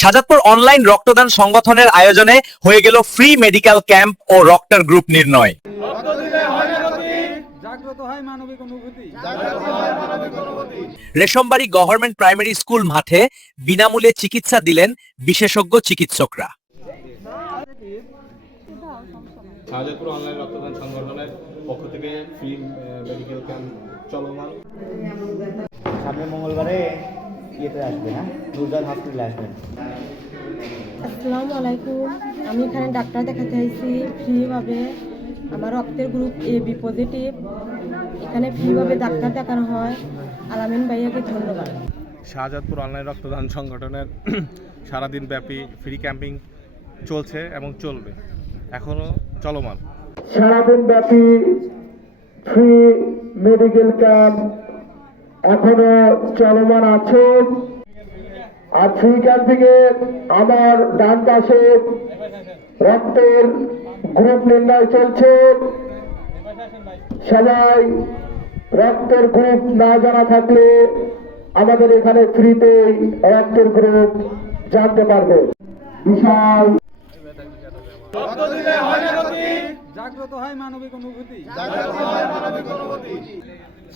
Shahzadpur online রক্তদান সংগঠনের আয়োজনে হয়ে গেল ফ্রি মেডিকেল ক্যাম্প ও রক্তের গ্রুপ নির্ণয়। রেশমবাড়ী গভর্নমেন্ট প্রাইমারি স্কুল মাঠে বিনামূল্যে চিকিৎসা দিলেন বিশেষজ্ঞ চিকিৎসকরা। শাহজাদপুর অনলাইন রক্তদান সংগঠনের পক্ষ থেকে ফ্রি মেডিকেল ক্যাম্প চলমান। সামনের মঙ্গলবারে ইয়েতে আসবেন, হ্যাঁ, নুরজাহান হসপিটালে আসবেন। আসসালামু আলাইকুম। আমি এখানে ডাক্তার দেখাতে আইছি ফ্রিভাবে। আমার রক্তের গ্রুপ AB পজিটিভ। এখানে ফ্রিভাবে ডাক্তার দেখানো হয়। আলামিন ভাইয়াকে ধন্যবাদ। শাহজাদপুর অনলাইন রক্তদান সংগঠনের সারাদিন ব্যাপী ফ্রি ক্যাম্পিং চলছে এবং চলবে, এখনো চলমান। সারাদিন ব্যাপী ফ্রি মেডিকেল ক্যাম্প এখনো চলমান আছে। আর ফ্রি ক্যাম্পিংয়ে আমার ডান পাশে রক্তের গ্রুপ নির্ণয় চলছে। সবাই রক্তের গ্রুপ না জানা থাকলে আমাদের এখানে ফ্রিতে রক্তের গ্রুপ জানতে পারবে। বিশাল জাগ্রত হয় মানবিক অনুভূতি।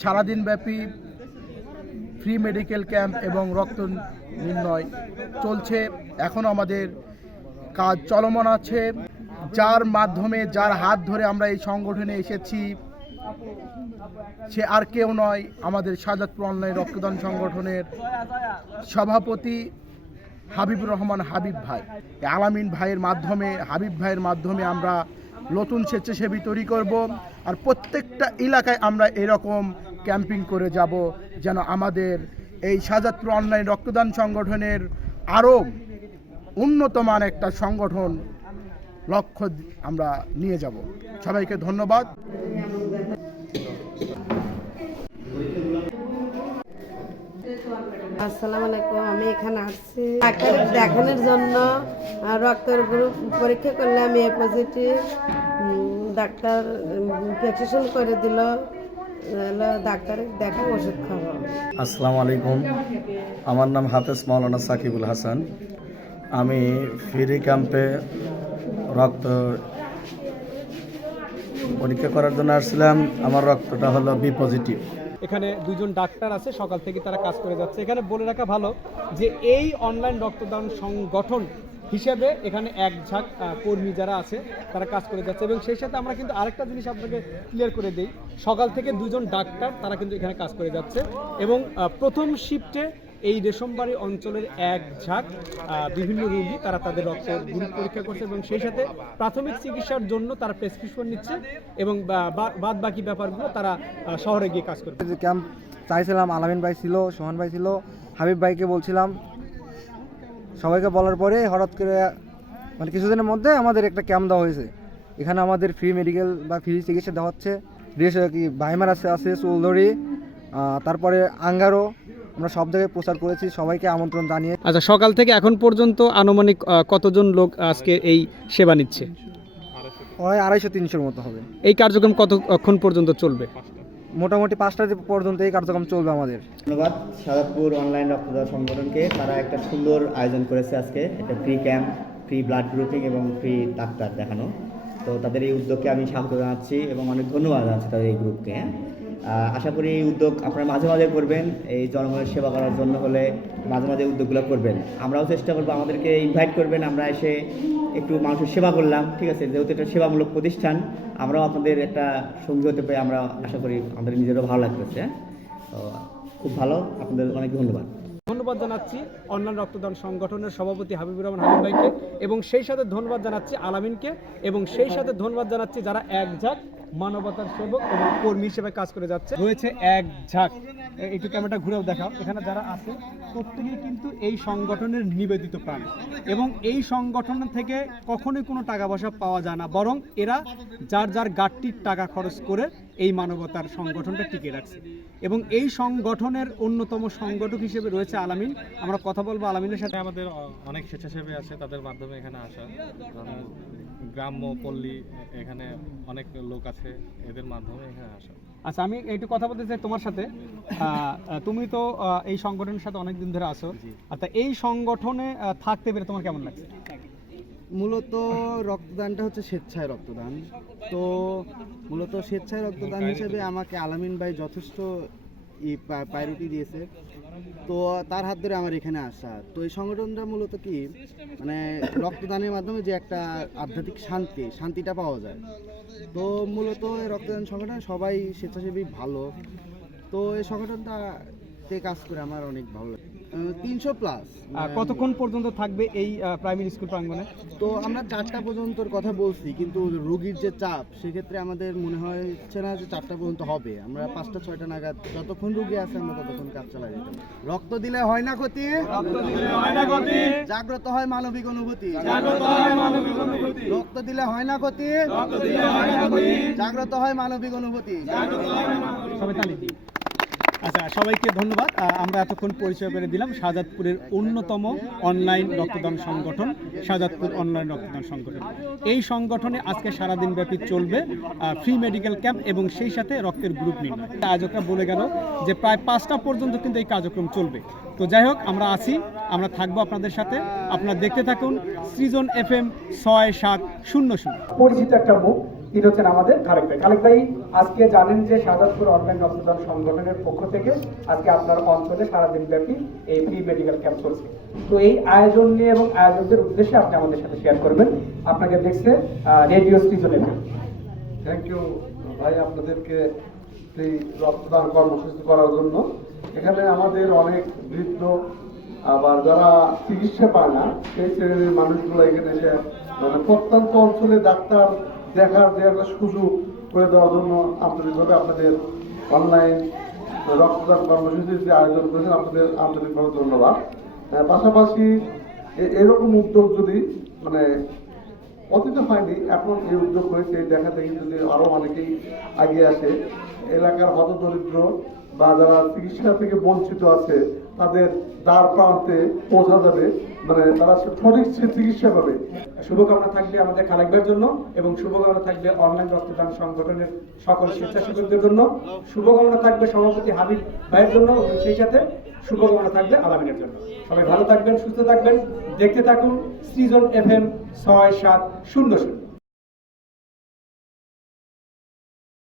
সারাদিন ব্যাপী ফ্রি মেডিকেল ক্যাম্প এবং রক্ত নির্ণয় চলছে, এখন আমাদের কাজ চলমান আছে। যার মাধ্যমে, যার হাত ধরে আমরা এই সংগঠনে এসেছি, সে আর কেউ নয়, আমাদের শাহজাদপুর অনলাইন রক্তদান সংগঠনের সভাপতি হাবিবুর রহমান হাবিব ভাই। আলামিন ভাইয়ের মাধ্যমে, হাবিব ভাইয়ের মাধ্যমে আমরা নতুন স্বেচ্ছাসেবী তৈরি করব। আর প্রত্যেকটা এলাকায় আমরা এরকম ক্যাম্পিং করে যাব, যেন আমাদের এই শাহজাদপুর অনলাইন রক্তদান সংগঠনের আরও উন্নত মান একটা সংগঠন লক্ষ্য আমরা নিয়ে যাব। সবাইকে ধন্যবাদ। আসসালামু আলাইকুম। আমি এখানে আসছি ডাক্তার দেখানোর জন্য। রক্তের গ্রুপ পরীক্ষা করলে আমি A পজিটিভ। ডাক্তার প্রেসক্রিপশন করে দিল, ডাক্তার দেখা ওষুধ খাওয়া। আসসালামু আলাইকুম, আমার নাম হাফেজ মাওলানা সাকিবুল হাসান। আমি ফ্রি ক্যাম্পে রক্ত পরীক্ষা করার জন্য আসছিলাম। আমার রক্তটা হলো B পজিটিভ। এখানে দুজন ডাক্তার আছে, সকাল থেকে তারা কাজ করে যাচ্ছে। এখানে বলে রাখা ভালো যে এই অনলাইন রক্তদান সংগঠন হিসেবে এখানে এক ঝাঁক কর্মী যারা আছে তারা কাজ করে যাচ্ছে। এবং সেই সাথে আমরা কিন্তু আরেকটা জিনিস আপনাকে ক্লিয়ার করে দিই, সকাল থেকে দুজন ডাক্তার তারা কিন্তু এখানে কাজ করে যাচ্ছে। এবং প্রথম শিফটে এই রেশমবাড়ি অঞ্চলের এক ঝাঁক বিভিন্ন রোগী তারা তাদের রক্ত গ্রুপ পরীক্ষা করছে এবং সেই সাথে প্রাথমিক চিকিৎসার জন্য তারা প্রেসক্রিপশন নিচ্ছে এবং বাদ বাকি ব্যাপারগুলো তারা শহরে গিয়ে কাজ করবে। যে ক্যাম্প চাইছিলাম, আলামিন ভাই ছিল, সোহান ভাই ছিল, হাবিব ভাইকে বলছিলাম, সবাইকে বলার পরে হঠাৎ করে মানে কিছুদিনের মধ্যে আমাদের একটা ক্যাম্প দেওয়া হয়েছে। এখানে আমাদের ফ্রি মেডিকেল বা ফ্রি চিকিৎসা দেওয়া হচ্ছে। বিশেষ কি ভাইমার আছে চুলদড়ি, তারপরে আঙ্গারও আমরা সব জায়গায় প্রচার করেছি, সবাইকে আমন্ত্রণ জানিয়ে। আচ্ছা, সকাল থেকে এখন পর্যন্ত আনুমানিক কতজন লোক আজকে এই সেবা নিচ্ছে? ওই 250-300 মতো হবে। এই কার্যক্রম কতক্ষণ পর্যন্ত চলবে? মোটামুটি 5টা পর্যন্ত এই কার্যক্রম চলবে আমাদের। ধন্যবাদ শাহজাদপুর অনলাইন রক্তদান সংগঠনকে, তারা একটা সুন্দর আয়োজন করেছে আজকে, একটা free camp, free blood grouping এবং ফ্রি ডাক্তার দেখানো। তো তাদের এই উদ্যোগকে আমি স্বাগত জানাচ্ছি এবং অনেক ধন্যবাদ জানাচ্ছি তাদের এই গ্রুপকে। আশা করি এই উদ্যোগ আপনারা মাঝে মাঝে করবেন। এই জনগণের সেবা করার জন্য হলে মাঝে মাঝে উদ্যোগগুলো করবেন। আমরাও চেষ্টা করবো, আমাদেরকে ইনভাইট করবেন, আমরা এসে একটু মানুষের সেবা করলাম, ঠিক আছে? যেহেতু এটা সেবামূলক প্রতিষ্ঠান, আমরাও আপনাদের একটা সঙ্গী হতে পেরে আমরা আশা করি আমাদের নিজেরও ভালো লাগতেছে। তো খুব ভালো, আপনাদের অনেক ধন্যবাদ। ধন্যবাদ জানাচ্ছি অনলাইন রক্তদান সংগঠনের সভাপতি হাবিবুর রহমান হাবিব ভাইকে এবং সেই সাথে ধন্যবাদ জানাচ্ছি আলামিনকে এবং সেই সাথে ধন্যবাদ জানাচ্ছি যারা এক ঝাঁক মানবতার সেবক এবং কর্মী হিসেবে কাজ করে যাচ্ছে। রয়েছে এক ঝাঁক, একটু ক্যামেরাটা ঘুরেও দেখাও, এখানে যারা আছে প্রত্যেকেই কিন্তু এই সংগঠনের নিবেদিত প্রাণ এবং এই সংগঠন থেকে কখনোই কোনো টাকা পয়সা পাওয়া যায় না, বরং এরা যার যার গাট্টির টাকা খরচ করে এই মানবতার সংগঠনটা টিকে রাখছে। এবং এই সংগঠনের অন্যতম সংগঠক হিসেবে রয়েছে আলামিন। আমরা কথা বলবো আলামিনের সাথে। আমাদের অনেক স্বেচ্ছাসেবী আছে, তাদের মাধ্যমে এখানে আসা, গ্রাম্য পল্লী, এখানে অনেক লোক আছে আছে, এদের মাধ্যমে এখানে আসা। আচ্ছা, আমি একটু কথা বলতে চাই তোমার সাথে। তুমি তো এই সংগঠনের সাথে অনেক দিন ধরে আছো। আচ্ছা, এই সংগঠনে থাকতে পেরে তোমার কেমন লাগছে? মূলত রক্তদানটা হচ্ছে স্বেচ্ছায় রক্তদান। তো মূলত স্বেচ্ছায় রক্তদান হিসেবে আমাকে আলামিন ভাই যথেষ্ট প্রায়োরিটি দিয়েছে। তো তার হাত ধরে আমার এখানে আসা। তো এই সংগঠনটা মূলত কি মানে রক্তদানের মাধ্যমে যে একটা আধ্যাত্মিক শান্তিটা পাওয়া যায়। তো মূলত এই রক্তদান সংগঠন সবাই স্বেচ্ছাসেবী ভালো। তো এই সংগঠনটাতে কাজ করে আমার অনেক ভালো লাগে। 300+। কতক্ষণ পর্যন্ত থাকবে এই প্রাইমারি স্কুল প্রাঙ্গণে? তো আমরা 4টা পর্যন্তর কথা বলছি, কিন্তু রোগীর যে চাপ সেক্ষেত্রে আমাদের মনে হচ্ছে না যে 4টা পর্যন্ত হবে। আমরা 5টা 6টা নাগাদ যতক্ষণ রোগী আছে আমরা ততক্ষণ কাজ চালাই যেতাম। রক্ত দিলে হয় না ক্ষতি, জাগ্রত হয় মানবিক অনুভূতি। রক্ত দিলে হয় না ক্ষতি, জাগ্রত হয় মানবিক অনুভূতি। সবাই তালি দিই। আচ্ছা, সবাইকে ধন্যবাদ। আমরা এতক্ষণ পরিচয় করে দিলাম শাহজাদপুরের অন্যতম অনলাইন রক্তদান সংগঠন শাহজাদপুর অনলাইন রক্তদান সংগঠন। এই সংগঠনে আজকে সারাদিন ব্যাপী চলবে ফ্রি মেডিকেল ক্যাম্প এবং সেই সাথে রক্তের গ্রুপ নির্ণয়। আয়োজকরা বলে গেল যে প্রায় 5টা পর্যন্ত কিন্তু এই কার্যক্রম চলবে। তো যাই হোক, আমরা আছি, আমরা থাকবো আপনাদের সাথে। আপনারা দেখতে থাকুন সৃজন FM 6700। পরিচিত একটা মুখ, তিনি হচ্ছেন আমাদের খালেক ভাই। খালেক ভাই, আজকে জানেন যে শাহজাদপুর অনলাইন রক্তদান সংগঠনের পক্ষ থেকে আজকে আপনার অঞ্চলে সারাদিন ব্যাপী এই ফ্রি মেডিকেল ক্যাম্প চলছে। তো এই আয়োজন নিয়ে এবং আয়োজকদের উদ্দেশ্যে আপনি আমাদের সাথে শেয়ার করবেন। আপনাকে দেখছে radio Srijan FM। Thank you ভাই আপনাদেরকে এই রক্তদান কর্মসূচি করার জন্য। এখানে আমাদের অনেক বৃদ্ধ আবার যারা চিকিৎসা পায় না সেই শ্রেণীর মানুষগুলো এখানে এসে মানে প্রত্যন্ত অঞ্চলে ডাক্তার দেখার যে একটা সুযোগ করে দেওয়ার জন্য আন্তরিকভাবে আপনাদের অনলাইন রক্তদান কর্মসূচির যে আয়োজন করেছেন আপনাদের আন্তরিকভাবে ধন্যবাদ। পাশাপাশি এরকম উদ্যোগ যদি মানে অতীতে হয়নি, এখন এই উদ্যোগ হয়েছে, দেখা দেখি যদি আরো অনেকেই এগিয়ে আসে, এলাকার হতদরিদ্র বা যারা চিকিৎসা থেকে বঞ্চিত আছে তাদের দ্বার প্রান্তে পৌঁছা যাবে, মানে তারা সঠিক চিকিৎসা পাবে। শুভকামনা থাকবে আমাদের খালেক ভাইয়ের জন্য এবং শুভকামনা থাকবে অনলাইন রক্তদান সংগঠনের সকল স্বেচ্ছাসেবকদের জন্য। শুভকামনা থাকবে সভাপতি হাবিব ভাইয়ের জন্য এবং সেই সাথে শুভকামনা থাকবে আলামিনের জন্য। সবাই ভালো থাকবেন, সুস্থ থাকবেন, দেখতে থাকুন সৃজন FM 6700।